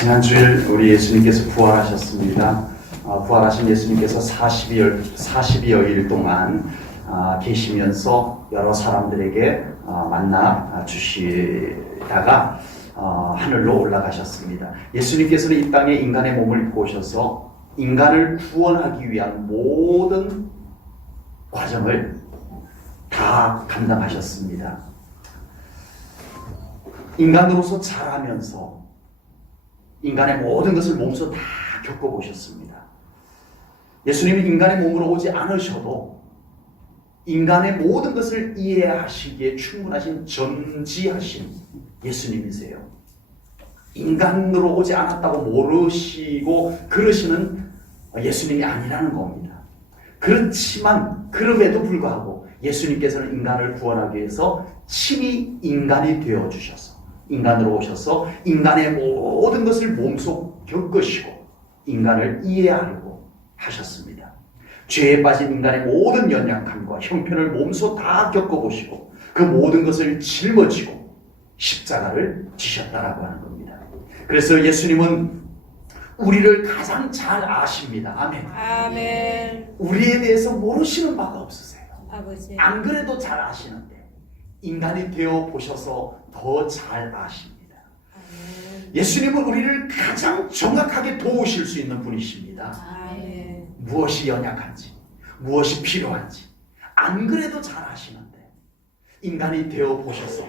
지난주일 우리 예수님께서 부활하셨습니다. 부활하신 예수님께서 40여일 동안 계시면서 여러 사람들에게 만나 주시다가 하늘로 올라가셨습니다. 예수님께서는 이 땅에 인간의 몸을 입고 오셔서 인간을 구원하기 위한 모든 과정을 다 감당하셨습니다. 인간으로서 자라면서 인간의 모든 것을 몸소 다 겪어보셨습니다. 예수님은 인간의 몸으로 오지 않으셔도 인간의 모든 것을 이해하시기에 충분하신 전지하신 예수님이세요. 인간으로 오지 않았다고 모르시고 그러시는 예수님이 아니라는 겁니다. 그렇지만 그럼에도 불구하고 예수님께서는 인간을 구원하기 위해서 친히 인간이 되어주셔서 인간으로 오셔서 인간의 모든 것을 몸소 겪으시고 인간을 이해하려고 하셨습니다. 죄에 빠진 인간의 모든 연약함과 형편을 몸소 다 겪어보시고 그 모든 것을 짊어지고 십자가를 지셨다라고 하는 겁니다. 그래서 예수님은 우리를 가장 잘 아십니다. 아멘. 아멘. 우리에 대해서 모르시는 바가 없으세요. 아버지. 안 그래도 잘 아시는데 인간이 되어 보셔서 더 잘 아십니다. 아멘. 예수님은 우리를 가장 정확하게 도우실 수 있는 분이십니다. 아멘. 무엇이 연약한지, 무엇이 필요한지 안 그래도 잘 아시는데 인간이 되어 보셔서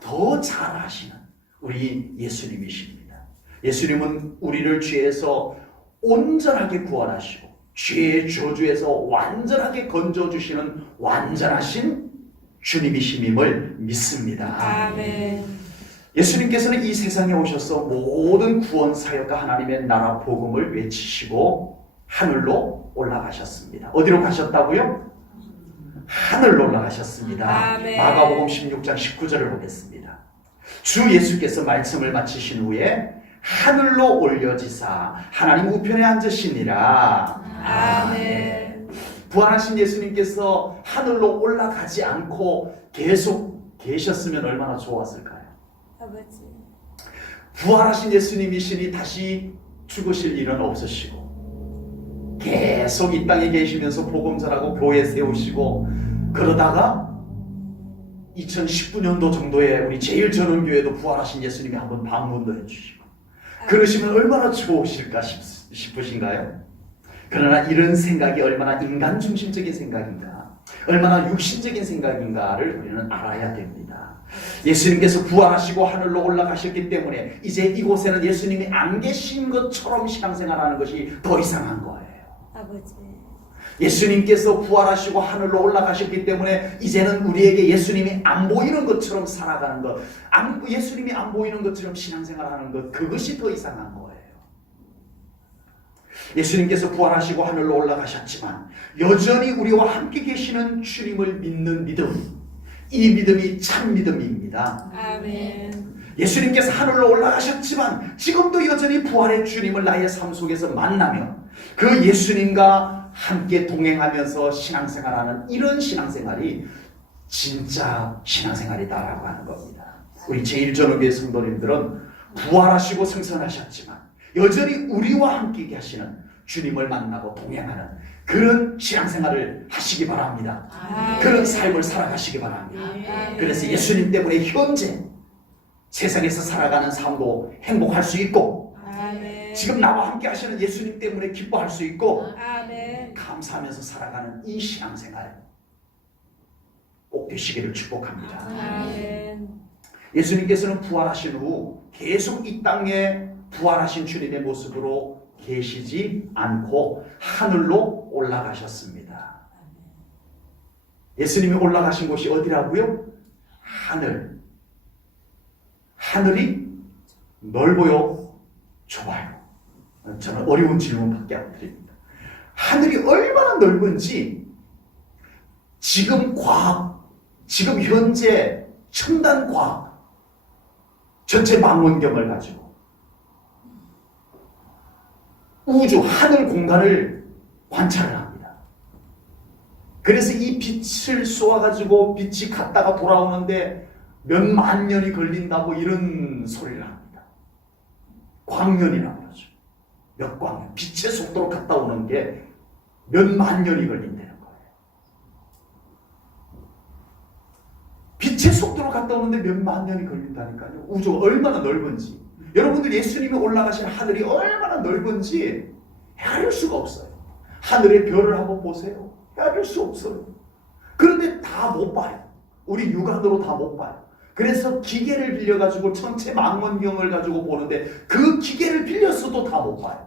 더 잘 아시는 우리 예수님이십니다. 예수님은 우리를 죄에서 온전하게 구원하시고 죄의 저주에서 완전하게 건져주시는 완전하신 주님이심임을 믿습니다. 아멘. 예수님께서는 이 세상에 오셔서 모든 구원 사역과 하나님의 나라 복음을 외치시고 하늘로 올라가셨습니다. 어디로 가셨다고요? 하늘로 올라가셨습니다. 아멘. 마가복음 16장 19절을 보겠습니다. 주 예수께서 말씀을 마치신 후에 하늘로 올려지사 하나님 우편에 앉으시니라. 아멘. 부활하신 예수님께서 하늘로 올라가지 않고 계속 계셨으면 얼마나 좋았을까요? 아버지. 부활하신 예수님이시니 다시 죽으실 일은 없으시고 계속 이 땅에 계시면서 복음 전하고 교회 세우시고 그러다가 2019년도 정도에 우리 제일전원교회도 부활하신 예수님이 한번 방문도 해주시고 그러시면 얼마나 좋으실까 싶으신가요? 그러나 이런 생각이 얼마나 인간 중심적인 생각인가, 얼마나 육신적인 생각인가를 우리는 알아야 됩니다. 예수님께서 부활하시고 하늘로 올라가셨기 때문에 이제 이곳에는 예수님이 안 계신 것처럼 신앙생활하는 것이 더 이상한 거예요. 아버지. 예수님께서 부활하시고 하늘로 올라가셨기 때문에 이제는 우리에게 예수님이 안 보이는 것처럼 살아가는 것, 예수님이 안 보이는 것처럼 신앙생활하는 것, 그것이 더 이상한 거예요. 예수님께서 부활하시고 하늘로 올라가셨지만 여전히 우리와 함께 계시는 주님을 믿는 믿음, 이 믿음이 참 믿음입니다. 아멘. 예수님께서 하늘로 올라가셨지만 지금도 여전히 부활의 주님을 나의 삶 속에서 만나며 그 예수님과 함께 동행하면서 신앙생활하는 이런 신앙생활이 진짜 신앙생활이다라고 하는 겁니다. 우리 제1전후교회 성도님들은 부활하시고 승선하셨지만 여전히 우리와 함께 계시는 주님을 만나고 동행하는 그런 신앙생활을 하시기 바랍니다. 아멘. 그런 삶을 살아가시기 바랍니다. 아멘. 그래서 예수님 때문에 현재 세상에서 살아가는 삶도 행복할 수 있고 아멘. 지금 나와 함께 하시는 예수님 때문에 기뻐할 수 있고 아멘. 감사하면서 살아가는 이 신앙생활 꼭 되시기를 축복합니다. 아멘. 예수님께서는 부활하신 후 계속 이 땅에 부활하신 주님의 모습으로 계시지 않고 하늘로 올라가셨습니다. 예수님이 올라가신 곳이 어디라고요? 하늘. 하늘이 넓어요? 좁아요? 저는 어려운 질문밖에 안 드립니다. 하늘이 얼마나 넓은지 지금 과학, 지금 현재 첨단 과학 전체 망원경을 가지고 우주, 하늘 공간을 관찰을 합니다. 그래서 이 빛을 쏘아가지고 빛이 갔다가 돌아오는데 몇만 년이 걸린다고 이런 소리를 합니다. 광년이라고 그러죠. 몇 광년. 빛의 속도로 갔다 오는 게 몇 만 년이 걸린다는 거예요. 빛의 속도로 갔다 오는데 몇 만 년이 걸린다니까요. 우주가 얼마나 넓은지. 여러분들 예수님이 올라가신 하늘이 얼마나 넓은지 헤아릴 수가 없어요. 하늘의 별을 한번 보세요. 헤아릴 수 없어요. 그런데 다 못 봐요. 우리 육안으로 다 못 봐요. 그래서 기계를 빌려가지고 천체 망원경을 가지고 보는데 그 기계를 빌렸어도 다 못 봐요.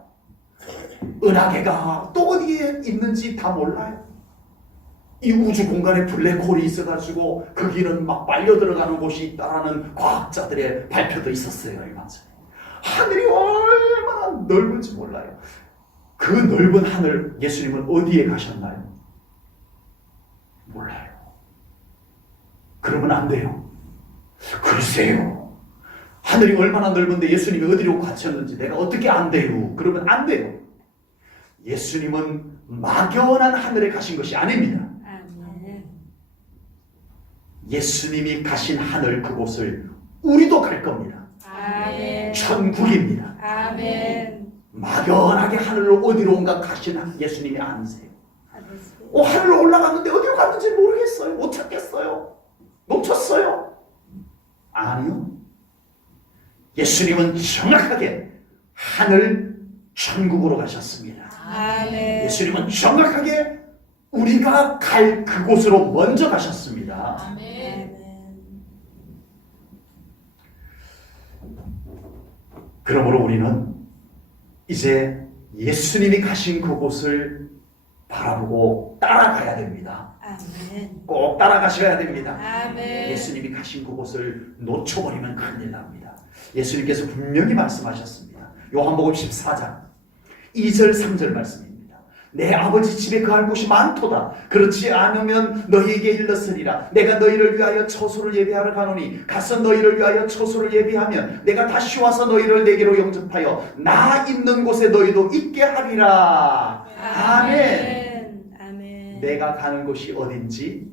은하계가 또 어디에 있는지 다 몰라요. 이 우주 공간에 블랙홀이 있어가지고 거기는 막 빨려 들어가는 곳이 있다라는 과학자들의 발표도 있었어요. 얼마 전에. 하늘이 얼마나 넓은지 몰라요. 그 넓은 하늘 예수님은 어디에 가셨나요? 몰라요. 그러면 안 돼요. 글쎄요. 하늘이 얼마나 넓은데 예수님이 어디로 가셨는지 내가 어떻게 안 돼요? 그러면 안 돼요. 예수님은 막연한 하늘에 가신 것이 아닙니다. 아멘. 예수님이 가신 하늘 그곳을 우리도 갈 겁니다. 아멘. 천국입니다. 아멘. 막연하게 하늘로 어디로 온가 가신 예수님이 아니세요. 아버지. 하늘로 올라갔는데 어디로 갔는지 모르겠어요. 못 찾겠어요. 놓쳤어요. 아니요. 예수님은 정확하게 하늘 천국으로 가셨습니다. 아멘. 예수님은 정확하게 우리가 갈 그곳으로 먼저 가셨습니다. 아멘. 그러므로 우리는 이제 예수님이 가신 그곳을 바라보고 따라가야 됩니다. 아멘. 꼭 따라가셔야 됩니다. 아멘. 예수님이 가신 그곳을 놓쳐버리면 큰일 납니다. 예수님께서 분명히 말씀하셨습니다. 요한복음 14장 2절 3절 말씀입니다. 내 아버지 집에 거할 곳이 많도다. 그렇지 않으면 너희에게 일렀으리라. 내가 너희를 위하여 처소를 예비하러 가노니 가서 너희를 위하여 처소를 예비하면 내가 다시 와서 너희를 내게로 영접하여 나 있는 곳에 너희도 있게 하리라. 아멘. 아멘. 내가 가는 곳이 어딘지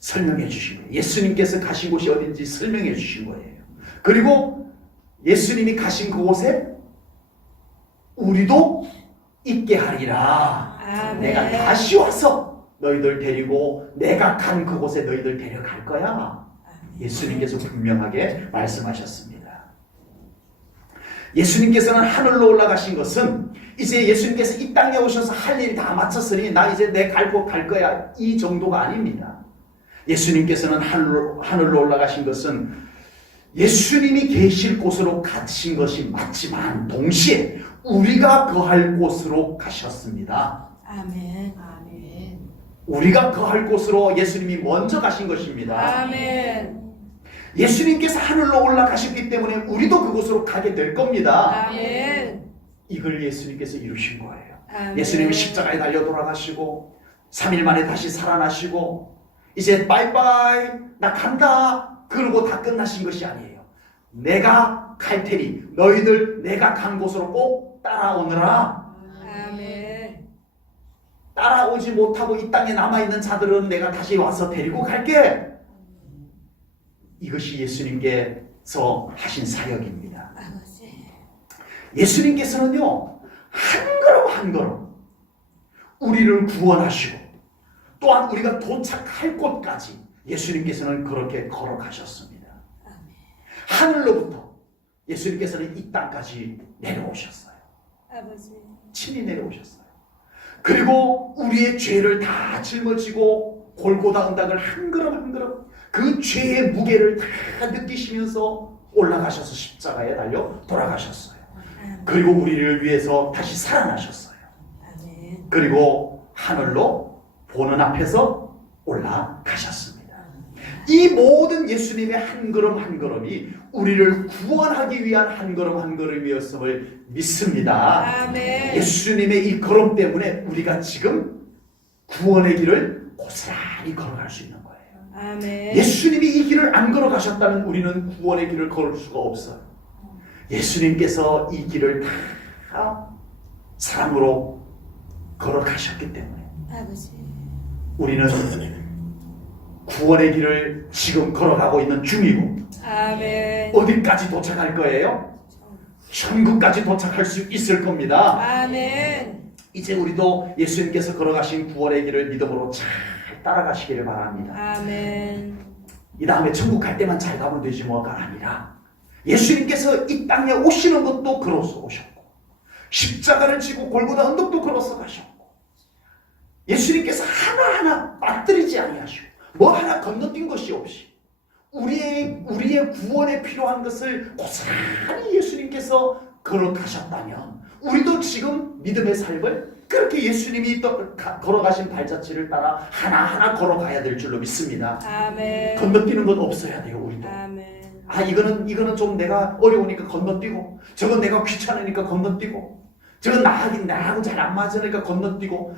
설명해 주신 거예요. 예수님께서 가신 곳이 어딘지 설명해 주신 거예요. 그리고 예수님이 가신 그곳에 우리도 있게 하리라. 아멘. 내가 다시 와서 너희들 데리고 내가 간 그곳에 너희들 데려갈 거야. 예수님께서 분명하게 말씀하셨습니다. 예수님께서는 하늘로 올라가신 것은 이제 예수님께서 이 땅에 오셔서 할 일 다 마쳤으니 나 이제 내 갈 곳 갈 거야 이 정도가 아닙니다. 예수님께서는 하늘로 올라가신 것은 예수님이 계실 곳으로 가신 것이 맞지만 동시에 우리가 거할 곳으로 가셨습니다. 아멘. 아멘. 우리가 거할 곳으로 예수님이 먼저 가신 것입니다. 아멘. 예수님께서 하늘로 올라가셨기 때문에 우리도 그곳으로 가게 될 겁니다. 아멘. 이걸 예수님께서 이루신 거예요. 아멘. 예수님이 십자가에 달려 돌아가시고 3일 만에 다시 살아나시고 이제 빠이빠이 나 간다 그러고 다 끝나신 것이 아니에요. 내가 갈 테니 너희들 내가 간 곳으로 꼭 따라오느라. 아멘. 따라오지 못하고 이 땅에 남아있는 자들은 내가 다시 와서 데리고 갈게. 이것이 예수님께서 하신 사역입니다. 아버지. 예수님께서는요 한 걸음 한 걸음 우리를 구원하시고 또한 우리가 도착할 곳까지 예수님께서는 그렇게 걸어가셨습니다. 하늘로부터 예수님께서는 이 땅까지 내려오셨어요. 아버지. 친히 내려오셨어요. 그리고 우리의 죄를 다 짊어지고 골고다 언덕을 한 걸음 한 걸음 그 죄의 무게를 다 느끼시면서 올라가셔서 십자가에 달려 돌아가셨어요. 그리고 우리를 위해서 다시 살아나셨어요. 아멘. 그리고 하늘로 보는 앞에서 올라가셨습니다. 이 모든 예수님의 한 걸음 한 걸음이 우리를 구원하기 위한 한 걸음 한 걸음이었음을 믿습니다. 아멘. 예수님의 이 걸음 때문에 우리가 지금 구원의 길을 고스란히 걸어갈 수 있는 거예요. 아멘. 예수님이 이 길을 안 걸어가셨다면 우리는 구원의 길을 걸을 수가 없어요. 예수님께서 이 길을 다 사랑으로 걸어가셨기 때문에 아버지. 우리는 구원의 길을 지금 걸어가고 있는 중이고 아멘. 어디까지 도착할 거예요? 천국까지 도착할 수 있을 겁니다. 아멘. 이제 우리도 예수님께서 걸어가신 구원의 길을 믿음으로 잘 따라가시기를 바랍니다. 아멘. 이 다음에 천국 갈 때만 잘 가면 되지 뭐가 아니라 예수님께서 이 땅에 오시는 것도 걸어서 오셨고 십자가를 지고 골고다 언덕도 걸어서 가셨고 예수님께서 하나하나 빠뜨리지 아니하시고 뭐 하나 건너뛴 것이 없이 우리의 구원에 필요한 것을 고스란히 예수님께서 걸어가셨다면 우리도 지금 믿음의 삶을 그렇게 예수님이 걸어가신 발자취를 따라 하나하나 걸어가야 될 줄로 믿습니다. 아멘. 건너뛰는 건 없어야 돼요. 우리도. 아멘. 이거는 좀 내가 어려우니까 건너뛰고 저건 내가 귀찮으니까 건너뛰고 저건 나하고 잘 안 맞으니까 건너뛰고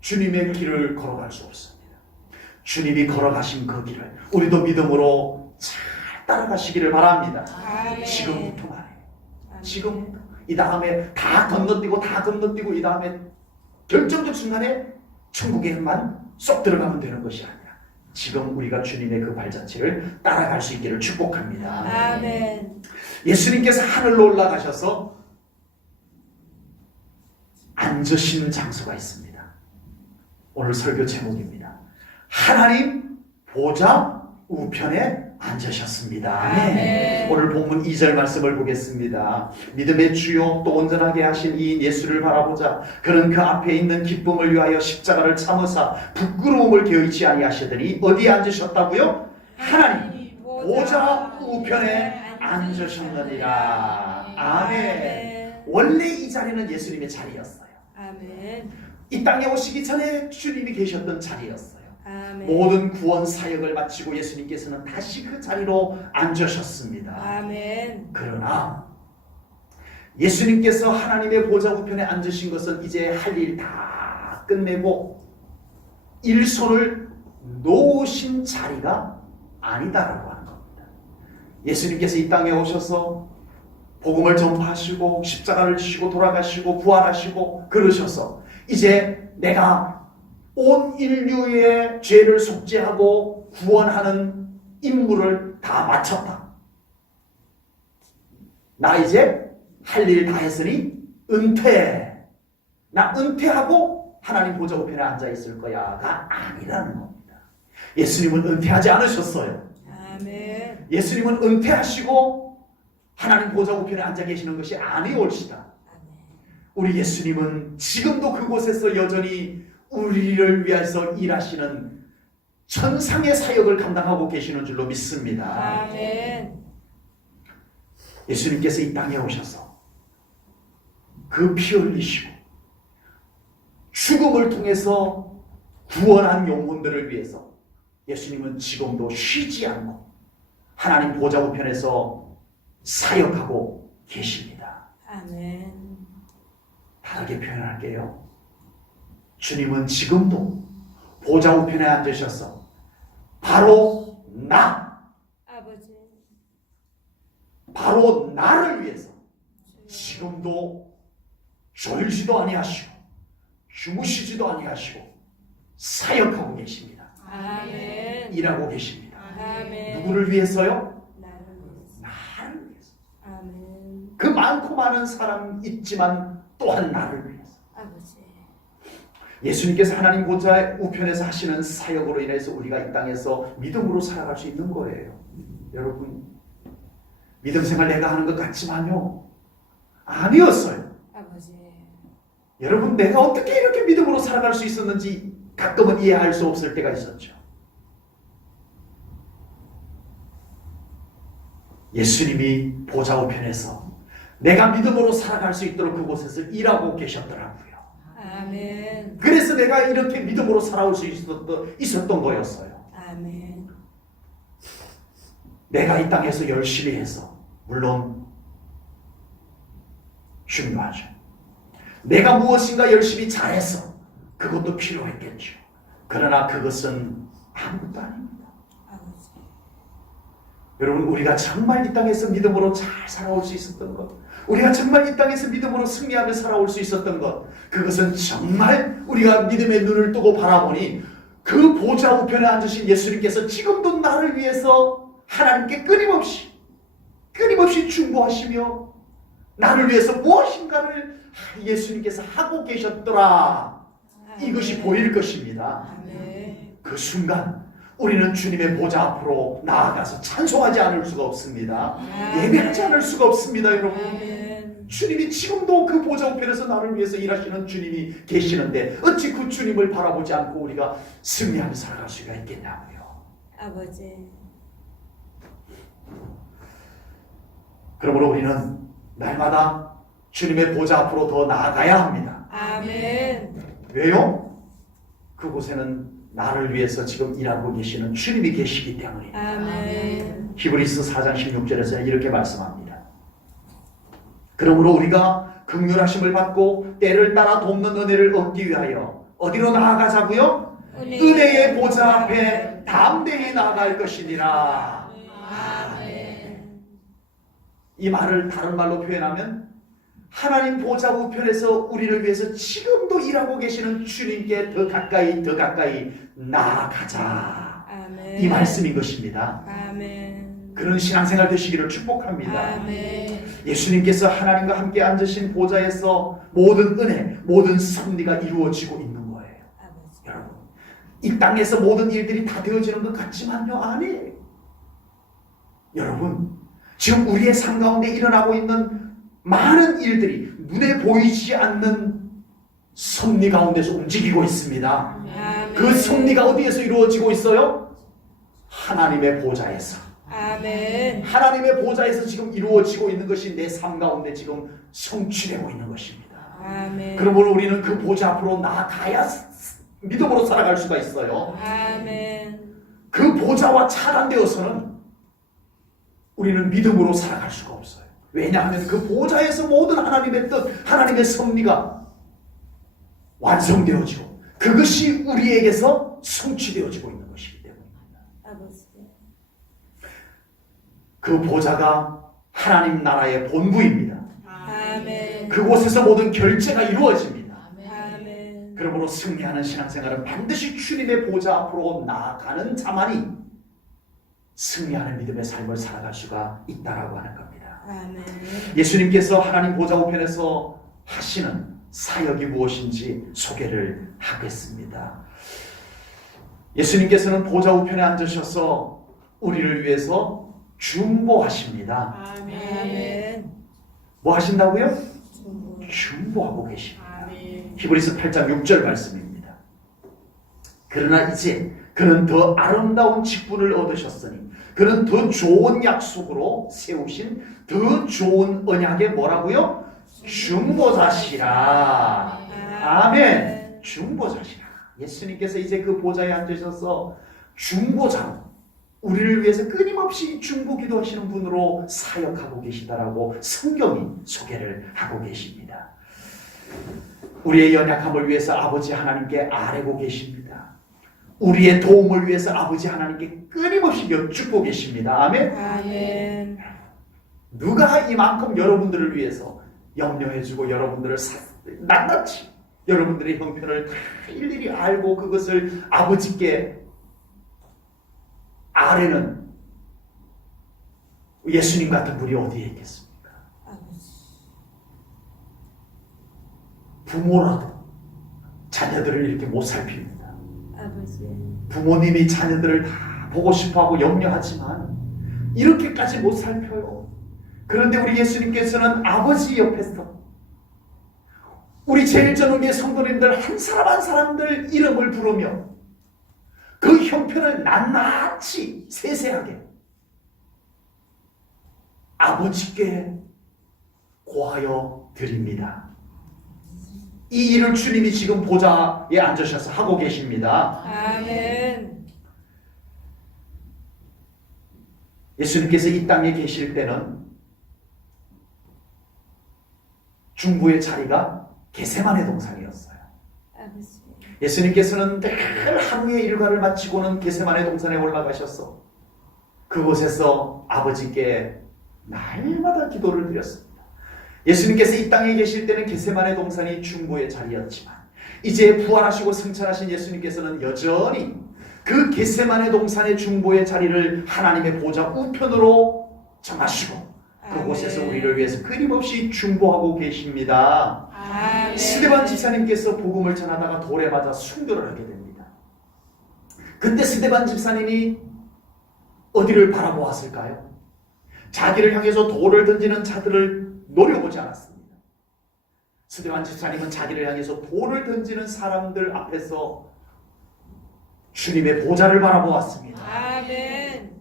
주님의 길을 걸어갈 수 없습니다. 주님이 걸어가신 그 길을 우리도 믿음으로 잘 따라가시기를 바랍니다. 아멘. 지금부터 말이에요. 아멘. 지금 이 다음에 다 건너뛰고 이 다음에 결정적 순간에 천국에만 쏙 들어가면 되는 것이 아니라 지금 우리가 주님의 그 발자취를 따라갈 수 있기를 축복합니다. 아멘. 예수님께서 하늘로 올라가셔서 앉으시는 장소가 있습니다. 오늘 설교 제목입니다. 하나님 보좌 우편에 앉으셨습니다. 아멘. 오늘 본문 2절 말씀을 보겠습니다. 믿음의 주요 또 온전하게 하신 이 예수를 바라보자. 그는 그 앞에 있는 기쁨을 위하여 십자가를 참으사 부끄러움을 개의치 아니하시더니 어디에 앉으셨다고요? 하나님 보좌 우편에 앉으셨느니라. 아멘. 원래 이 자리는 예수님의 자리였어요. 아멘. 이 땅에 오시기 전에 주님이 계셨던 자리였어요. 아멘. 모든 구원 사역을 마치고 예수님께서는 다시 그 자리로 앉으셨습니다. 아멘. 그러나 예수님께서 하나님의 보좌 우편에 앉으신 것은 이제 할 일 다 끝내고 일손을 놓으신 자리가 아니다라고 하는 겁니다. 예수님께서 이 땅에 오셔서 복음을 전파하시고 십자가를 지시고 돌아가시고 부활하시고 그러셔서 이제 내가 온 인류의 죄를 속죄하고 구원하는 임무를 다 마쳤다. 나 이제 할 일 다 했으니 은퇴. 나 은퇴하고 하나님 보좌 우편에 앉아 있을 거야가 아니라는 겁니다. 예수님은 은퇴하지 않으셨어요. 아멘. 예수님은 은퇴하시고 하나님 보좌 우편에 앉아 계시는 것이 아니올시다. 우리 예수님은 지금도 그곳에서 여전히 우리를 위해서 일하시는 천상의 사역을 감당하고 계시는 줄로 믿습니다. 아멘. 예수님께서 이 땅에 오셔서 그 피 흘리시고 죽음을 통해서 구원한 영혼들을 위해서 예수님은 지금도 쉬지 않고 하나님 보좌 우편에서 사역하고 계십니다. 아멘. 다르게 표현할게요. 주님은 지금도 보좌 우편에 앉으셔서 바로 아버지. 바로 나를 위해서 지금도 졸지도 아니하시고 주무시지도 아니하시고 사역하고 계십니다. 아멘. 일하고 계십니다. 아멘. 누구를 위해서요? 나를 위해서. 나를 위해서. 아멘. 그 많고 많은 사람 있지만 또한 나를 위해서. 아버지. 예수님께서 하나님 보좌 우편에서 하시는 사역으로 인해서 우리가 이 땅에서 믿음으로 살아갈 수 있는 거예요. 여러분, 믿음 생활 내가 하는 것 같지만요, 아니었어요. 아버지. 여러분, 내가 어떻게 이렇게 믿음으로 살아갈 수 있었는지 가끔은 이해할 수 없을 때가 있었죠. 예수님이 보좌 우편에서 내가 믿음으로 살아갈 수 있도록 그곳에서 일하고 계셨더라고요. 아멘. 그래서 내가 이렇게 믿음으로 살아올 수 있었던 거였어요. 아멘. 내가 이 땅에서 열심히 해서 물론 중요하죠. 내가 무엇인가 열심히 잘해서 그것도 필요했겠죠. 그러나 그것은 아무것도 아닙니다. 아버지. 여러분, 우리가 정말 이 땅에서 믿음으로 잘 살아올 수 있었던 것, 우리가 정말 이 땅에서 믿음으로 승리하며 살아올 수 있었던 것, 그것은 정말 우리가 믿음의 눈을 뜨고 바라보니 그 보좌 우편에 앉으신 예수님께서 지금도 나를 위해서 하나님께 끊임없이 중보하시며 나를 위해서 무엇인가를 예수님께서 하고 계셨더라. 이것이 보일 것입니다. 아멘. 그 순간 우리는 주님의 보좌 앞으로 나아가서 찬송하지 않을 수가 없습니다. 예배하지 않을 수가 없습니다, 여러분. 아멘. 주님이 지금도 그 보좌 우편에서 나를 위해서 일하시는 주님이 계시는데 어찌 그 주님을 바라보지 않고 우리가 승리하며 살아갈 수가 있겠냐고요. 아버지. 그러므로 우리는 날마다 주님의 보좌 앞으로 더 나아가야 합니다. 아멘. 왜요? 그곳에는 나를 위해서 지금 일하고 계시는 주님이 계시기 때문입니다. 아멘. 히브리서 4장 16절에서는 이렇게 말씀합니다. 그러므로 우리가 긍휼하심을 받고 때를 따라 돕는 은혜를 얻기 위하여 어디로 나아가자고요? 은혜의 보좌 앞에 담대히 나아갈 것이니라. 아멘. 이 말을 다른 말로 표현하면 하나님 보좌 우편에서 우리를 위해서 지금도 일하고 계시는 주님께 더 가까이 나아가자. 아멘. 이 말씀인 것입니다. 아멘. 그런 신앙생활 되시기를 축복합니다. 아멘. 예수님께서 하나님과 함께 앉으신 보좌에서 모든 은혜, 모든 섭리가 이루어지고 있는 거예요. 아버지. 여러분, 이 땅에서 모든 일들이 다 되어지는 것 같지만요, 아니에요. 여러분, 지금 우리의 삶 가운데 일어나고 있는 많은 일들이 눈에 보이지 않는 섭리 가운데서 움직이고 있습니다. 아멘. 그 섭리가 어디에서 이루어지고 있어요? 하나님의 보좌에서. 아멘. 하나님의 보좌에서 지금 이루어지고 있는 것이 내 삶 가운데 지금 성취되고 있는 것입니다. 아멘. 그러므로 우리는 그 보좌 앞으로 나아가야 믿음으로 살아갈 수가 있어요. 아멘. 그 보좌와 차단되어서는 우리는 믿음으로 살아갈 수가 없어요. 왜냐하면 그 보좌에서 모든 하나님의 뜻, 하나님의 섭리가 완성되어지고 그것이 우리에게서 성취되어지고 있는 것이기 때문입니다. 아버지. 그 보좌가 하나님 나라의 본부입니다. 아멘. 그곳에서 모든 결제가 이루어집니다. 아멘. 그러므로 승리하는 신앙생활은 반드시 주님의 보좌 앞으로 나아가는 자만이 승리하는 믿음의 삶을 살아갈 수가 있다라고 하는 겁니다. 아멘. 예수님께서 하나님 보좌 우편에서 하시는 사역이 무엇인지 소개를 하겠습니다. 예수님께서는 보좌 우편에 앉으셔서 우리를 위해서 중보하십니다. 아멘. 뭐 하신다고요? 중보. 중보하고 계십니다. 아멘. 히브리서 8장 6절 말씀입니다. 그러나 이제 그는 더 아름다운 직분을 얻으셨으니 그는 더 좋은 약속으로 세우신 더 좋은 언약의 뭐라고요? 중보자시라. 아멘. 중보자시라. 예수님께서 이제 그 보좌에 앉으셔서 중보자로 우리를 위해서 끊임없이 중보 기도하시는 분으로 사역하고 계시다라고 성경이 소개를 하고 계십니다. 우리의 연약함을 위해서 아버지 하나님께 아뢰고 계십니다. 우리의 도움을 위해서 아버지 하나님께 끊임없이 여쭙고 계십니다. 아멘. 아멘. 누가 이만큼 여러분들을 위해서 염려해주고 여러분들을 낱낱이 여러분들의 형편을 다 일일이 알고 그것을 아버지께 아뢰는 예수님 같은 분이 어디에 있겠습니까? 아버지. 부모라도 자녀들을 이렇게 못 살핍니다. 아버지. 부모님이 자녀들을 다 보고 싶어하고 염려하지만 이렇게까지 못 살펴요. 그런데 우리 예수님께서는 아버지 옆에서 우리 제일 전우의 성도님들 한 사람 한 사람들 이름을 부르며 그 형편을 낱낱이 세세하게 아버지께 고하여 드립니다. 이 일을 주님이 지금 보좌에 앉으셔서 하고 계십니다. 아멘. 예수님께서 이 땅에 계실 때는 중부의 자리가 겟세마네 동산이었어요. 아버지. 예수님께서는 늘 하루의 일과를 마치고는 겟세마네 동산에 올라가셔서 그곳에서 아버지께 날마다 기도를 드렸습니다. 예수님께서 이 땅에 계실 때는 겟세마네 동산이 중보의 자리였지만 이제 부활하시고 승천하신 예수님께서는 여전히 그 겟세마네 동산의 중보의 자리를 하나님의 보좌 우편으로 정하시고 그곳에서 우리를 위해서 끊임없이 중보하고 계십니다. 아멘. 스데반 집사님께서 복음을 전하다가 돌에 맞아 순교를 하게 됩니다. 그때 스데반 집사님이 어디를 바라보았을까요? 자기를 향해서 돌을 던지는 자들을 노려보지 않았습니다. 스데반 집사님은 자기를 향해서 돌을 던지는 사람들 앞에서 주님의 보좌를 바라보았습니다. 아멘.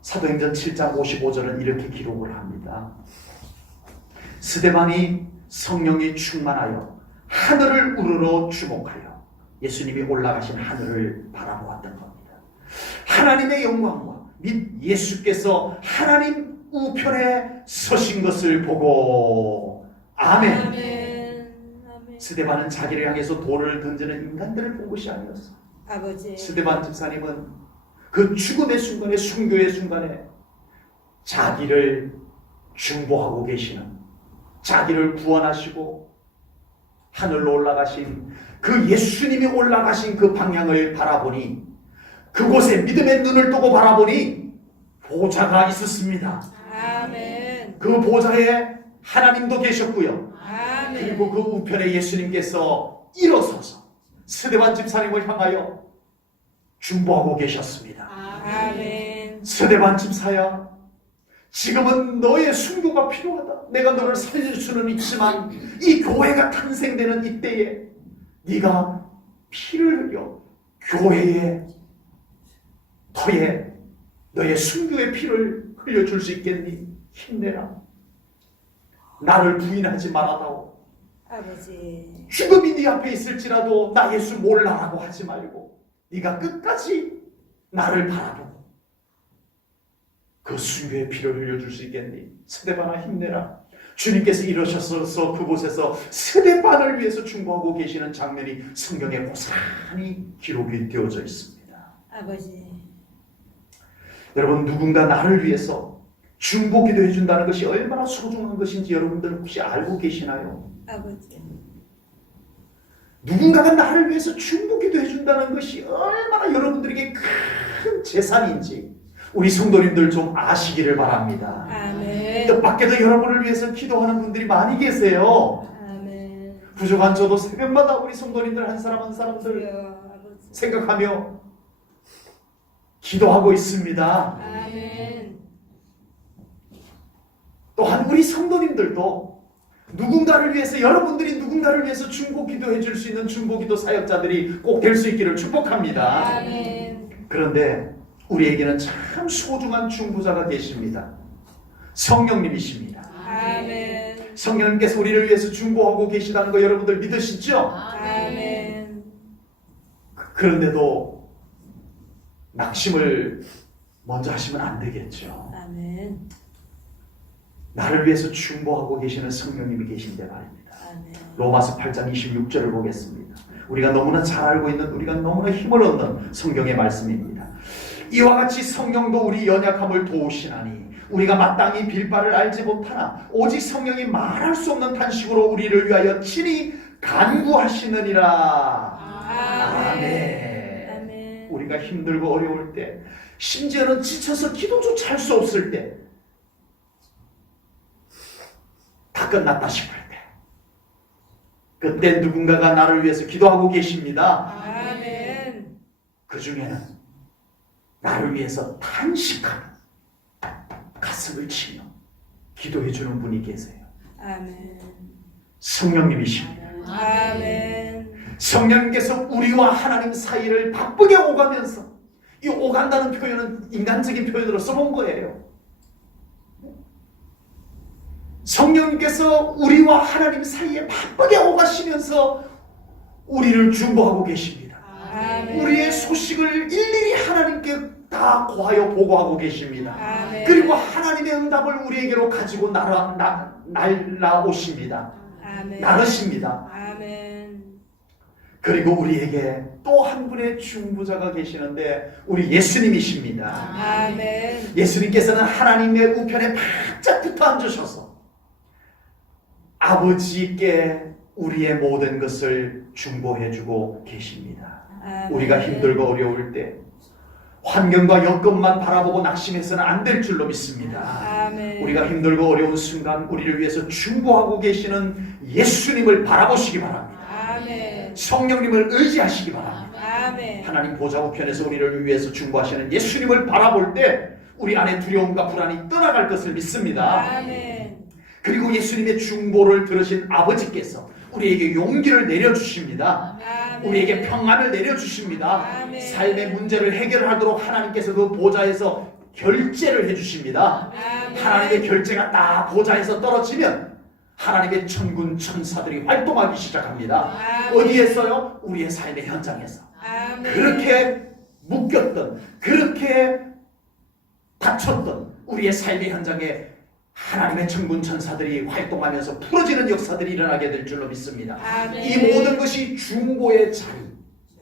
사도행전 7장 55절은 이렇게 기록을 합니다. 스데반이 성령이 충만하여 하늘을 우러러 주목하여 예수님이 올라가신 하늘을 바라보았던 겁니다. 하나님의 영광과 및 예수께서 하나님 우편에 서신 것을 보고 아멘. 아멘. 아멘. 스데반은 자기를 향해서 돌을 던지는 인간들을 본 것이 아니었어. 아버지. 스데반 집사님은 그 죽음의 순간에 순교의 순간에 자기를 중보하고 계시는 자기를 구원하시고 하늘로 올라가신 그 예수님이 올라가신 그 방향을 바라보니 그곳에 믿음의 눈을 뜨고 바라보니 보좌가 있었습니다. 아멘. 그 보좌에 하나님도 계셨고요. 아멘. 그리고 그 우편에 예수님께서 일어서서 스데반 집사님을 향하여 중보하고 계셨습니다. 아멘. 스데반 집사야, 지금은 너의 순교가 필요하다. 내가 너를 살릴 수는 있지만 이 교회가 탄생되는 이때에 네가 피를 흘려 교회의 터에 너의 순교의 피를 흘려줄 수 있겠니? 힘내라. 나를 부인하지 말아다오. 아버지. 죽음이 네 앞에 있을지라도 나 예수 몰라라고 하지 말고 네가 끝까지 나를 바라보고 그 순교의 피를 흘려줄 수 있겠니? 스데반아 힘내라. 주님께서 이러셔서 그곳에서 스데반을 위해서 중보하고 계시는 장면이 성경에 고스란히 기록이 되어져 있습니다. 아버지. 여러분, 누군가 나를 위해서 중보 기도해 준다는 것이 얼마나 소중한 것인지 여러분들 혹시 알고 계시나요? 아버지. 누군가가 나를 위해서 중보 기도해 준다는 것이 얼마나 여러분들에게 큰 재산인지 우리 성도님들 좀 아시기를 바랍니다. 아멘. 뜻밖에도 여러분을 위해서 기도하는 분들이 많이 계세요. 아멘. 부족한 저도 새벽마다 우리 성도님들 한 사람 한 사람들 주여, 아버지. 생각하며 기도하고 있습니다. 아멘. 또한 우리 성도님들도 누군가를 위해서, 여러분들이 누군가를 위해서 중보 기도해 줄 수 있는 중보 기도 사역자들이 꼭 될 수 있기를 축복합니다. 아멘. 그런데 우리에게는 참 소중한 중보자가 계십니다. 성령님이십니다. 아멘. 성령님께서 우리를 위해서 중보하고 계시다는 거 여러분들 믿으시죠? 아멘. 그런데도 낙심을 먼저 하시면 안 되겠죠. 아멘. 나를 위해서 중보하고 계시는 성령님이 계신데 말입니다. 아멘. 로마서 8장 26절을 보겠습니다. 우리가 너무나 잘 알고 있는, 우리가 너무나 힘을 얻는 성경의 말씀입니다. 이와 같이 성령도 우리 연약함을 도우시나니 우리가 마땅히 빌 바를 알지 못하나 오직 성령이 말할 수 없는 탄식으로 우리를 위하여 친히 간구하시느니라. 아멘. 아멘. 우리가 힘들고 어려울 때, 심지어는 지쳐서 기도조차 할 수 없을 때, 다 끝났다 싶을 때, 그때 누군가가 나를 위해서 기도하고 계십니다. 아멘. 그 중에는 나를 위해서 탄식하는, 가슴을 치며 기도해 주는 분이 계세요. 아멘. 성령님이십니다. 아멘. 성령님께서 우리와 하나님 사이를 바쁘게 오가면서, 이 오간다는 표현은 인간적인 표현으로 써본 거예요. 성령님께서 우리와 하나님 사이에 바쁘게 오가시면서 우리를 중보하고 계십니다. 아멘. 우리의 소식을 일일이 하나님께 다 고하여 보고하고 계십니다. 아멘. 그리고 하나님의 응답을 우리에게로 가지고 날라오십니다. 아멘. 나르십니다. 아멘. 그리고 우리에게 또 한 분의 중보자가 계시는데 우리 예수님이십니다. 아멘. 예수님께서는 하나님의 우편에 바짝 붙어 앉으셔서 아버지께 우리의 모든 것을 중보해주고 계십니다. 아멘. 우리가 힘들고 어려울 때 환경과 여건만 바라보고 낙심해서는 안 될 줄로 믿습니다. 아멘. 우리가 힘들고 어려운 순간 우리를 위해서 중보하고 계시는 예수님을 바라보시기 바랍니다. 아멘. 성령님을 의지하시기 바랍니다. 아멘. 하나님 보좌 우편에서 우리를 위해서 중보하시는 예수님을 바라볼 때 우리 안에 두려움과 불안이 떠나갈 것을 믿습니다. 아멘. 그리고 예수님의 중보를 들으신 아버지께서 우리에게 용기를 내려주십니다. 아멘. 우리에게 평안을 내려주십니다. 아멘. 삶의 문제를 해결하도록 하나님께서 그 보좌에서 결제를 해주십니다. 아멘. 하나님의 결제가 딱 보좌에서 떨어지면 하나님의 천군 천사들이 활동하기 시작합니다. 아멘. 어디에서요? 우리의 삶의 현장에서. 아멘. 그렇게 묶였던, 그렇게 다쳤던 우리의 삶의 현장에 하나님의 천군 천사들이 활동하면서 풀어지는 역사들이 일어나게 될 줄로 믿습니다. 아멘. 이 모든 것이 중보의 자리,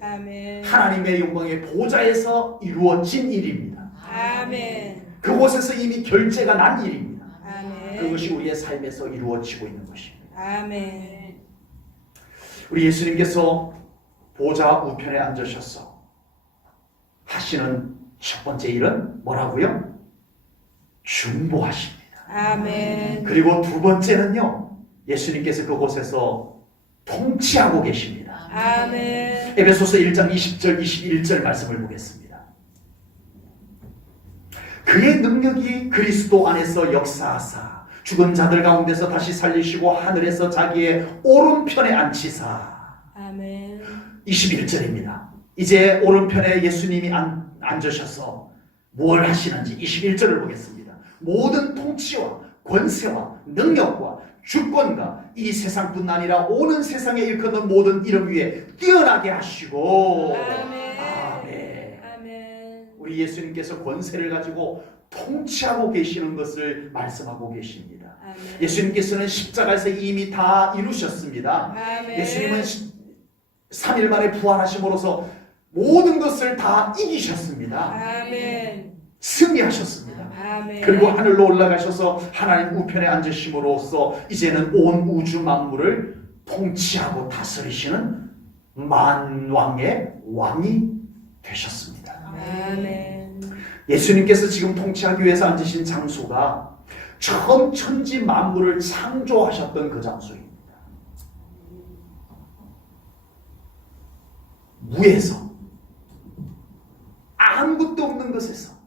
아멘. 하나님의 영광의 보좌에서 이루어진 일입니다. 아멘. 그곳에서 이미 결제가 난 일입니다. 아멘. 그것이 우리의 삶에서 이루어지고 있는 것입니다. 아멘. 우리 예수님께서 보좌 우편에 앉으셔서 하시는 첫 번째 일은 뭐라고요? 중보하십니다. 아멘. 그리고 두 번째는요, 예수님께서 그곳에서 통치하고 계십니다. 아멘. 에베소서 1장 20절 21절 말씀을 보겠습니다. 그의 능력이 그리스도 안에서 역사하사 죽은 자들 가운데서 다시 살리시고 하늘에서 자기의 오른편에 앉히사. 아멘. 21절입니다. 이제 오른편에 예수님이 앉으셔서 뭘 하시는지 21절을 보겠습니다. 모든 통치와 권세와 능력과 주권과 이 세상뿐 아니라 오는 세상에 일컫는 모든 이름 위에 뛰어나게 하시고. 아멘. 아멘. 아멘. 우리 예수님께서 권세를 가지고 통치하고 계시는 것을 말씀하고 계십니다. 아멘. 예수님께서는 십자가에서 이미 다 이루셨습니다. 아멘. 예수님은 3일 만에 부활하심으로써 모든 것을 다 이기셨습니다. 아멘. 승리하셨습니다. 아멘. 그리고 하늘로 올라가셔서 하나님 우편에 앉으심으로써 이제는 온 우주 만물을 통치하고 다스리시는 만왕의 왕이 되셨습니다. 아멘. 예수님께서 지금 통치하기 위해서 앉으신 장소가 처음 천지 만물을 창조하셨던 그 장소입니다. 무에서 아무것도 없는 것에서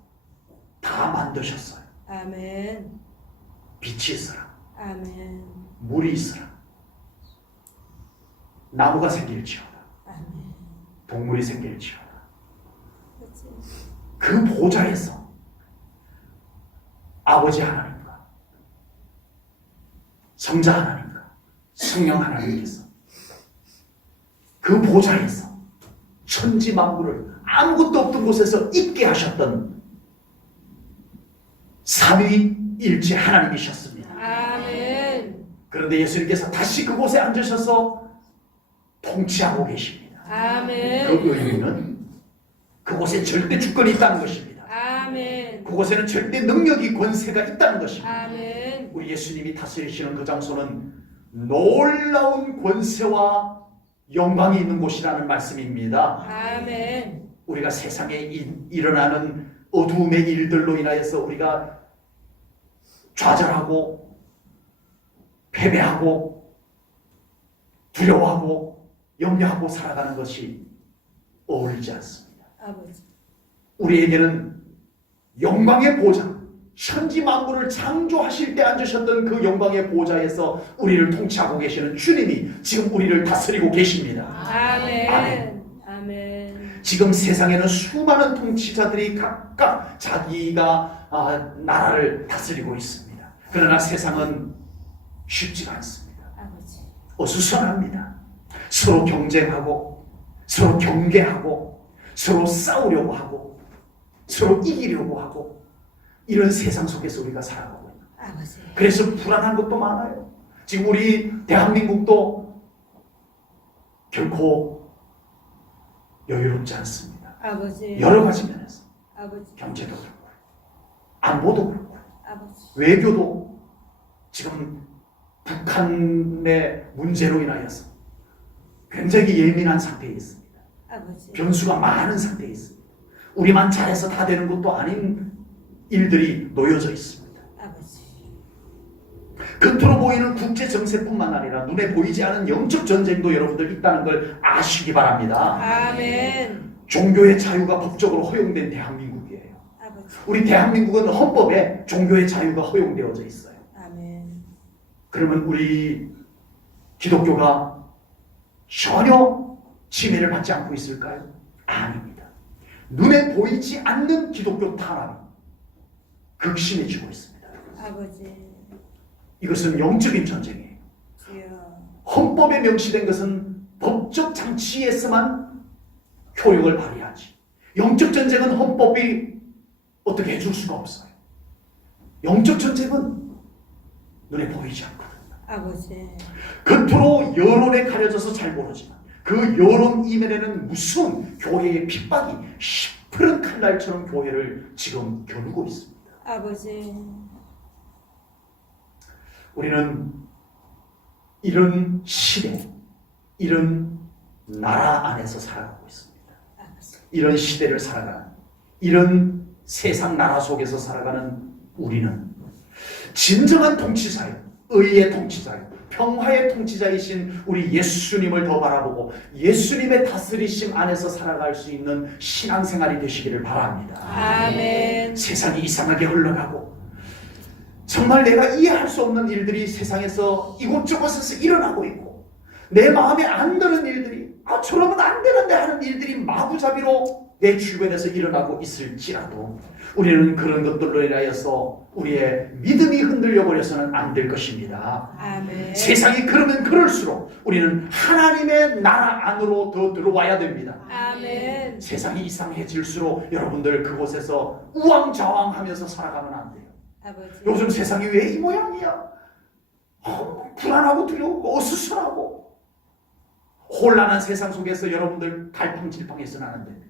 다 만드셨어요. 아멘. 빛이 있으라, 아멘. 물이 있으라, 나무가 생길지어다, 아멘. 동물이 생길지어다. 그렇지. 그 보좌에서 아버지 하나님과 성자 하나님과 성령 하나님께서 그 보좌에서 천지 만물을 아무것도 없던 곳에서 있게 하셨던 삼위일체 하나님이셨습니다. 아멘. 그런데 예수님께서 다시 그곳에 앉으셔서 통치하고 계십니다. 아멘. 그 의미는 그곳에 절대 주권이 있다는 것입니다. 아멘. 그곳에는 절대 능력이 권세가 있다는 것입니다. 아멘. 우리 예수님이 다스리시는 그 장소는 놀라운 권세와 영광이 있는 곳이라는 말씀입니다. 아멘. 우리가 세상에 일어나는 어두움의 일들로 인하여서 우리가 좌절하고 패배하고 두려워하고 염려하고 살아가는 것이 어울리지 않습니다. 아버지. 우리에게는 영광의 보좌, 천지 만물을 창조하실 때 앉으셨던 그 영광의 보좌에서 우리를 통치하고 계시는 주님이 지금 우리를 다스리고 계십니다. 아멘. 아멘. 아멘. 지금 세상에는 수많은 통치자들이 각각 자기가 나라를 다스리고 있습니다. 그러나 세상은 쉽지가 않습니다. 아버지. 어수선합니다. 서로 경쟁하고 서로 경계하고 서로 싸우려고 하고 서로 이기려고 하고 이런 세상 속에서 우리가 살아가고 있는 거예요. 아버지. 그래서 불안한 것도 많아요. 지금 우리 대한민국도 결코 여유롭지 않습니다. 아버지. 여러 가지 면에서 아버지. 경제도 그렇고 안보도 그렇고 아버지. 외교도 지금 북한의 문제로 인하여서 굉장히 예민한 상태에 있습니다. 아버지. 변수가 많은 상태에 있습니다. 우리만 잘해서 다 되는 것도 아닌 일들이 놓여져 있습니다. 아버지. 겉으로 보이는 국제 정세뿐만 아니라 눈에 보이지 않은 영적 전쟁도 여러분들 있다는 걸 아시기 바랍니다. 아멘. 종교의 자유가 법적으로 허용된 대한민국이에요. 아버지. 우리 대한민국은 헌법에 종교의 자유가 허용되어져 있어요. 아멘. 그러면 우리 기독교가 전혀 침해를 받지 않고 있을까요? 아닙니다. 눈에 보이지 않는 기독교 탄압이 극심해지고 있습니다. 아버지. 이것은 영적인 전쟁이에요. 주여. 헌법에 명시된 것은 법적 장치에서만 효력을 발휘하지. 영적 전쟁은 헌법이 어떻게 해줄 수가 없어요. 영적 전쟁은 눈에 보이지 않거든요. 아버지. 겉으로 여론에 가려져서 잘 모르지만 그 여론 이면에는 무슨 교회의 핍박이 시퍼런 칼날처럼 교회를 지금 겨누고 있습니다. 아버지. 우리는 이런 시대, 이런 나라 안에서 살아가고 있습니다. 아버지. 이런 시대를 살아가는, 이런 세상 나라 속에서 살아가는 우리는 진정한 통치자요, 의의 통치자요, 평화의 통치자이신 우리 예수님을 더 바라보고 예수님의 다스리심 안에서 살아갈 수 있는 신앙생활이 되시기를 바랍니다. 아멘. 세상이 이상하게 흘러가고 정말 내가 이해할 수 없는 일들이 세상에서 이곳저곳에서 일어나고 있고 내 마음에 안 드는 일들이 저러면 안 되는데 하는 일들이 마구잡이로 내 주변에서 일어나고 있을지라도 우리는 그런 것들로 인하여서 우리의 믿음이 흔들려 버려서는 안 될 것입니다. 아멘. 세상이 그러면 그럴수록 우리는 하나님의 나라 안으로 더 들어와야 됩니다. 아멘. 세상이 이상해질수록 여러분들 그곳에서 우왕좌왕하면서 살아가면 안 돼요. 아버지. 요즘 세상이 왜 이 모양이야? 불안하고 두려우고 어수선하고 혼란한 세상 속에서 여러분들 갈팡질팡해서는 안 됩니다.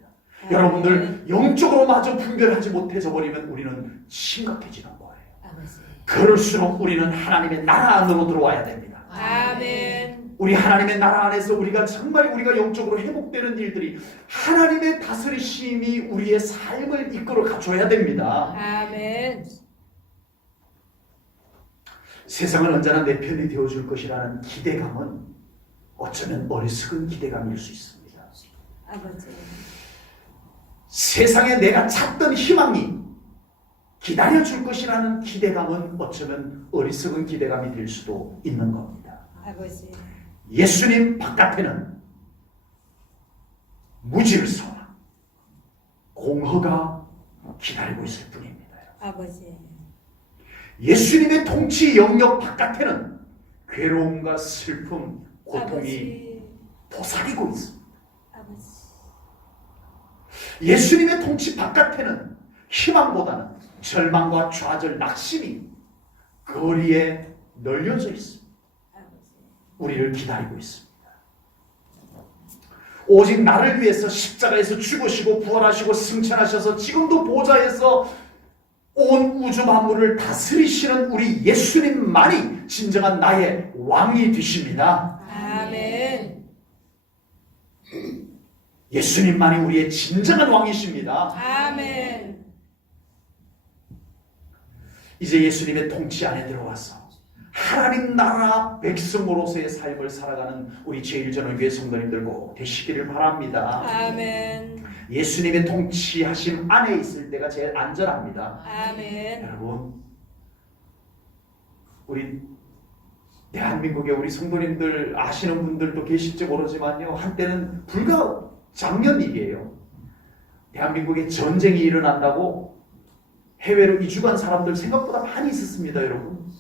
여러분들 영적으로 마저 분별하지 못해져 버리면 우리는 심각해지는 거예요. 아버지. 그럴수록 우리는 하나님의 나라 안으로 들어와야 됩니다. 아멘. 우리 하나님의 나라 안에서 우리가 정말 우리가 영적으로 회복되는 일들이 하나님의 다스리심이 우리의 삶을 이끌어 가줘야 됩니다. 아멘. 세상은 언제나 내 편이 되어줄 것이라는 기대감은 어쩌면 어리석은 기대감일 수 있습니다. 아버지. 세상에 내가 찾던 희망이 기다려줄 것이라는 기대감은 어쩌면 어리석은 기대감이 될 수도 있는 겁니다. 아버지. 예수님 바깥에는 무질서, 공허가 기다리고 있을 뿐입니다. 아버지. 예수님의 통치 영역 바깥에는 괴로움과 슬픔, 고통이 도사리고 있습니다. 아버지. 예수님의 통치 바깥에는 희망보다는 절망과 좌절, 낙심이 거리에 널려져 있습니다. 우리를 기다리고 있습니다. 오직 나를 위해서 십자가에서 죽으시고 부활하시고 승천하셔서 지금도 보좌에서 온 우주 만물을 다스리시는 우리 예수님만이 진정한 나의 왕이 되십니다. 아멘. 예수님만이 우리의 진정한 왕이십니다. 아멘. 이제 예수님의 통치 안에 들어와서 하나님 나라 백성으로서의 삶을 살아가는 우리 제1전원교회 성도님들 꼭 되시기를 바랍니다. 아멘. 예수님의 통치하심 안에 있을 때가 제일 안전합니다. 아멘. 여러분, 우리 대한민국의 우리 성도님들 아시는 분들도 계실지 모르지만요, 한때는 불과 작년 일이에요. 대한민국에 전쟁이 일어난다고 해외로 이주간 사람들 생각보다 많이 있었습니다, 여러분.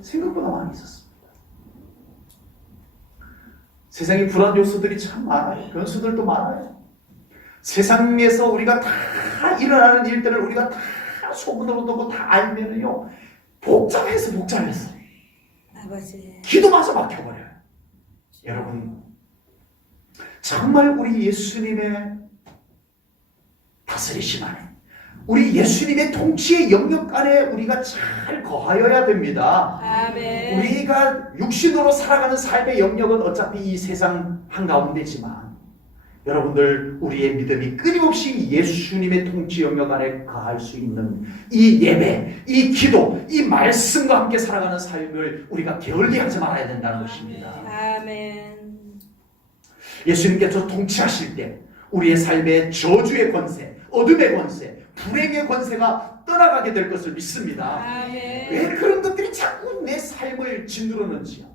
생각보다 많이 있었습니다. 세상에 불안 요소들이 참 많아요. 변수들도 많아요. 세상에서 우리가 다 일어나는 일들을 우리가 다 소문으로 듣고 다 알면은요, 복잡해서 아버지. 기도마저 막혀버려요. 여러분, 정말 우리 예수님의 다스리심 안에 우리 예수님의 통치의 영역 안에 우리가 잘 거하여야 됩니다. 아멘. 우리가 육신으로 살아가는 삶의 영역은 어차피 이 세상 한가운데지만 여러분들 우리의 믿음이 끊임없이 예수님의 통치 영역 안에 거할 수 있는 이 예배, 이 기도, 이 말씀과 함께 살아가는 삶을 우리가 게을리하지 말아야 된다는 것입니다. 아멘. 예수님께서 통치하실 때 우리의 삶의 저주의 권세, 어둠의 권세, 불행의 권세가 떠나가게 될 것을 믿습니다. 아멘. 왜 그런 것들이 자꾸 내 삶을 짓누르는지요.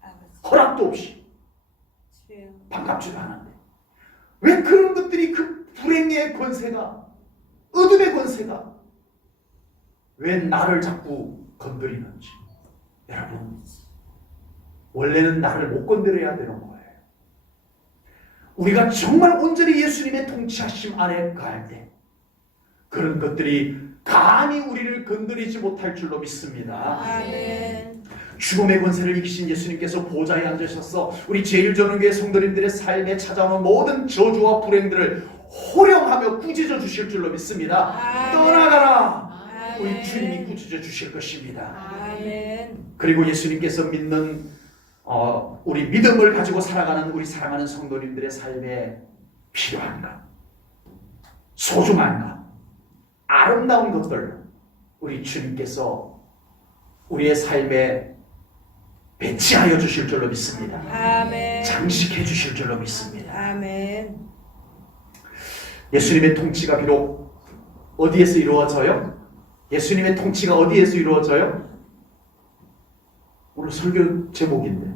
아버지. 허락도 없이 주여. 반갑지도 않은데 왜 그런 것들이 그 불행의 권세가, 어둠의 권세가 왜 나를 자꾸 건드리는지. 여러분, 원래는 나를 못 건드려야 되는 거예요. 우리가 정말 온전히 예수님의 통치하심 안에 갈 때 그런 것들이 감히 우리를 건드리지 못할 줄로 믿습니다. 아멘. 죽음의 권세를 이기신 예수님께서 보좌에 앉으셔서 우리 제일전원교회 성도님들의 삶에 찾아오는 모든 저주와 불행들을 호령하며 꾸짖어 주실 줄로 믿습니다. 아멘. 떠나가라! 우리 아멘. 주님이 꾸짖어 주실 것입니다. 아멘. 그리고 예수님께서 믿는 우리 믿음을 가지고 살아가는 우리 사랑하는 성도님들의 삶에 필요한가, 소중한가, 아름다운 것들 우리 주님께서 우리의 삶에 배치하여 주실 줄로 믿습니다. 아멘. 장식해 주실 줄로 믿습니다. 아멘. 예수님의 통치가 비록 어디에서 이루어져요? 예수님의 통치가 어디에서 이루어져요? 오늘 설교 제목인데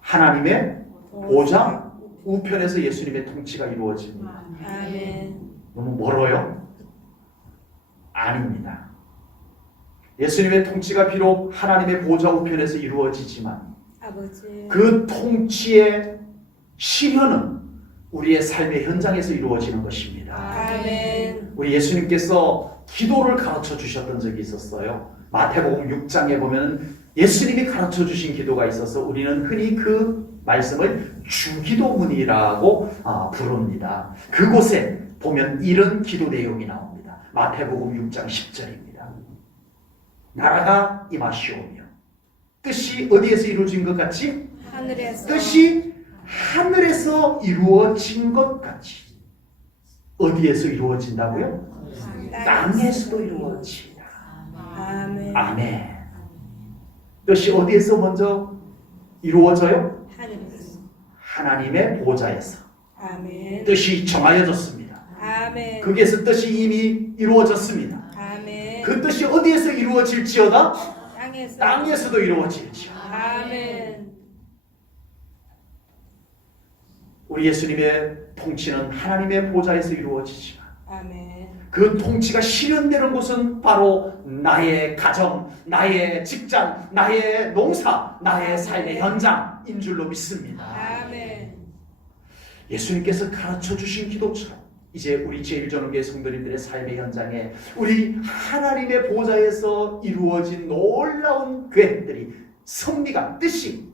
하나님의 보좌 우편에서 예수님의 통치가 이루어집니다. 아멘. 너무 멀어요? 아닙니다. 예수님의 통치가 비록 하나님의 보좌 우편에서 이루어지지만 아버지. 그 통치의 실현은 우리의 삶의 현장에서 이루어지는 것입니다. 아멘. 우리 예수님께서 기도를 가르쳐 주셨던 적이 있었어요. 마태복음 6장에 보면 예수님이 가르쳐 주신 기도가 있어서 우리는 흔히 그 말씀을 주기도문이라고 부릅니다. 그곳에 보면 이런 기도 내용이 나옵니다. 마태복음 6장 10절입니다. 나라가 임하시오며 뜻이 어디에서 이루어진 것 같이? 하늘에서. 뜻이 하늘에서 이루어진 것 같이. 어디에서 이루어진다고요? 땅에서도 이루어진다. 아멘. 아멘. 뜻이 어디에서 먼저 이루어져요? 하늘에서. 하나님의 보좌에서 아멘. 뜻이 정하여졌습니다. 아멘. 거기에서 뜻이 이미 이루어졌습니다. 아멘. 그 뜻이 어디에서 이루어질지어다? 땅에서. 땅에서도 이루어질지어다. 아멘. 우리 예수님의 통치는 하나님의 보좌에서 이루어지지만 아멘. 그 통치가 실현되는 곳은 바로 나의 가정, 나의 직장, 나의 농사, 나의 삶의 현장인 줄로 믿습니다. 아멘. 예수님께서 가르쳐 주신 기도처럼 이제 우리 제일전원교회 성도님들의 삶의 현장에 우리 하나님의 보좌에서 이루어진 놀라운 계획들이, 섭리가, 뜻이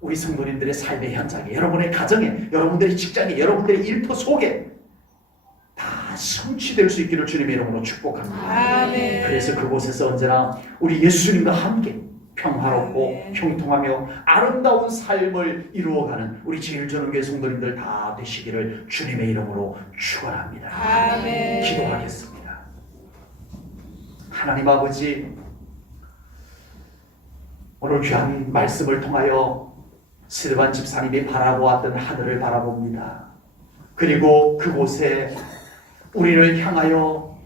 우리 성도님들의 삶의 현장에, 여러분의 가정에, 여러분들의 직장에, 여러분들의 일터 속에 다 성취될 수 있기를 주님의 이름으로 축복합니다. 아멘. 그래서 그곳에서 언제나 우리 예수님과 함께 평화롭고 아멘. 형통하며 아름다운 삶을 이루어가는 우리 제일전원교회 성도님들 다 되시기를 주님의 이름으로 축원합니다. 아멘. 기도하겠습니다. 하나님 아버지, 오늘 귀한 말씀을 통하여 스데반 집사님이 바라보았던 하늘을 바라봅니다. 그리고 그곳에 우리를 향하여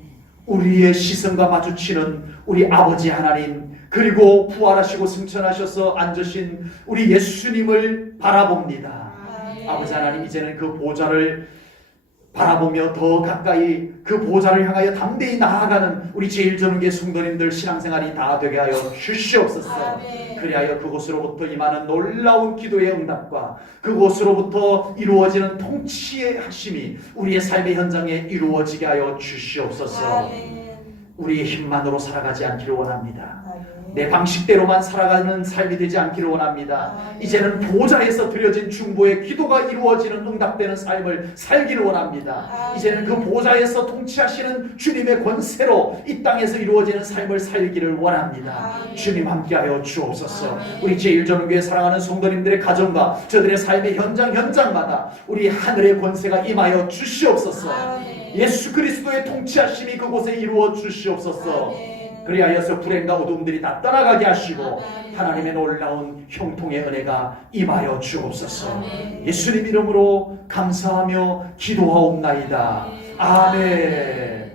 우리의 시선과 마주치는 우리 아버지 하나님, 그리고 부활하시고 승천하셔서 앉으신 우리 예수님을 바라봅니다. 아멘. 아버지 하나님, 이제는 그 보좌를 바라보며 더 가까이 그 보좌를 향하여 담대히 나아가는 우리 제일전원교회 성도님들 신앙생활이 다 되게 하여 주시옵소서. 아멘. 그리하여 그곳으로부터 임하는 놀라운 기도의 응답과 그곳으로부터 이루어지는 통치의 하심이 우리의 삶의 현장에 이루어지게 하여 주시옵소서. 아멘. 우리의 힘만으로 살아가지 않기를 원합니다. 아멘. 내 방식대로만 살아가는 삶이 되지 않기를 원합니다. 이제는 보좌에서 드려진 중보의 기도가 이루어지는 응답되는 삶을 살기를 원합니다. 이제는 그 보좌에서 통치하시는 주님의 권세로 이 땅에서 이루어지는 삶을 살기를 원합니다. 주님 함께하여 주옵소서. 우리 제1전원교회 사랑하는 성도님들의 가정과 저들의 삶의 현장마다 우리 하늘의 권세가 임하여 주시옵소서. 예수 그리스도의 통치하심이 그곳에 이루어 주시옵소서. 그리하여서 불행과 어둠들이 다 떠나가게 하시고 하나님의 놀라운 형통의 은혜가 임하여 주옵소서. 예수님 이름으로 감사하며 기도하옵나이다. 아멘.